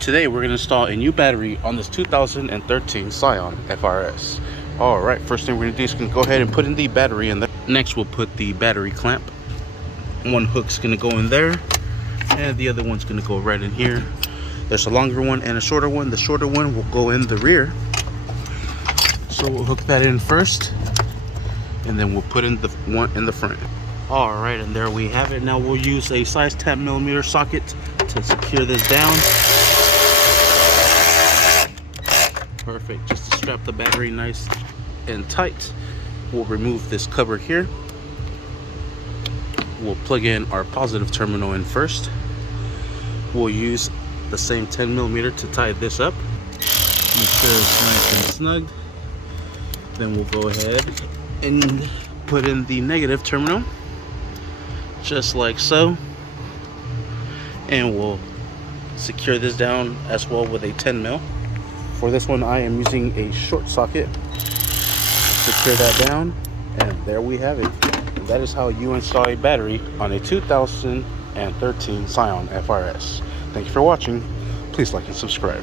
Today we're going to install a new battery on this 2013 Scion FRS. Alright, first thing we're going to do is go ahead and put in the battery in there. Next we'll put the battery clamp. One hook's going to go in there, and the other one's going to go right in here. There's a longer one and a shorter one. The shorter one will go in the rear. So we'll hook that in first, and then we'll put in the one in the front. Alright, and there we have it. Now we'll use a size 10mm socket to secure this down. Perfect, just to strap the battery nice and tight. We'll remove this cover here. We'll plug in our positive terminal in first. We'll use the same 10mm to tie this up. Make sure it's nice and snug. Then we'll go ahead and put in the negative terminal, just like so. And we'll secure this down as well with a 10mm. For this one, I am using a short socket. Secure that down, and there we have it. That is how you install a battery on a 2013 Scion FRS. Thank you for watching. Please like and subscribe.